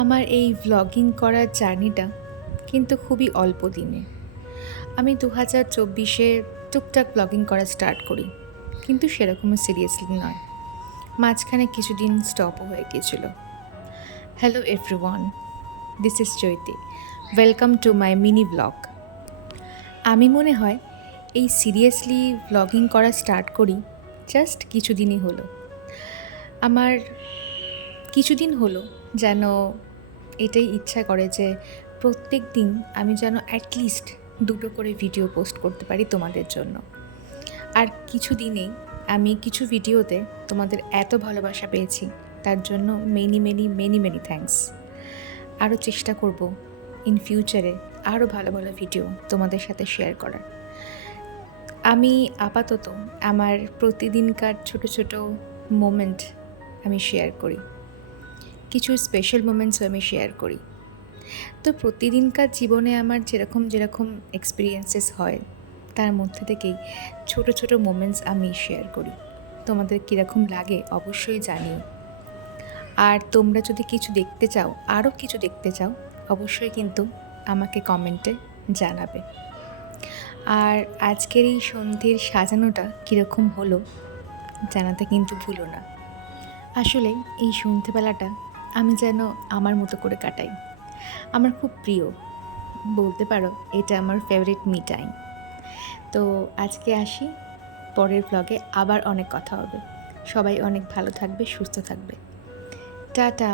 আমার এই ভ্লগিং করার জার্নিটা কিন্তু খুবই অল্প দিনে। আমি 2024-এ টুকটাক ভ্লগিং করা স্টার্ট করি, কিন্তু সেরকমও সিরিয়াসলি নয়। মাঝখানে কিছুদিন স্টপও হয়ে গিয়েছিল। Hello everyone, this is Chaiti. Welcome to my mini blog. আমি মনে হয় এই সিরিয়াসলি ভ্লগিং করা স্টার্ট করি জাস্ট কিছুদিনই হলো। আমার কিছুদিন হলো যেন এটাই ইচ্ছা করে যে প্রত্যেক দিন আমি যেন অ্যাটলিস্ট 2টো করে ভিডিও পোস্ট করতে পারি তোমাদের জন্য। আর কিছু দিনেই আমি কিছু ভিডিওতে তোমাদের এত ভালোবাসা পেয়েছি, তার জন্য many many many many thanks. আরও চেষ্টা করব ইন ফিউচারে আরও ভালো ভালো ভিডিও তোমাদের সাথে শেয়ার করার। আমি আপাতত আমার প্রতিদিনকার ছোট ছোট মোমেন্ট আমি শেয়ার করি, কিছু স্পেশাল মোমেন্টসও আমি শেয়ার করি। তো প্রতিদিনকার জীবনে আমার যেরকম যেরকম এক্সপিরিয়েন্সেস হয়, তার মধ্যে থেকেই ছোট ছোট মোমেন্টস আমি শেয়ার করি। তোমাদের কীরকম লাগে অবশ্যই জানিও। আর তোমরা যদি কিছু দেখতে চাও, আরও কিছু দেখতে চাও, অবশ্যই কিন্তু আমাকে কমেন্টে জানাবে। আর আজকের এই সন্ধ্যের সাজানোটা কীরকম হলো জানাতে কিন্তু ভুলো না। আসলে এই সন্ধ্যেবেলাটা আমি যেন আমার মতো করে কাটাই। আমার খুব প্রিয়, বলতে পারো এটা আমার ফেভারিট মি টাইম। তো আজকে আসি, পরের ব্লগে আবার অনেক কথা হবে। সবাই অনেক ভালো থাকবে, সুস্থ থাকবে। টাটা।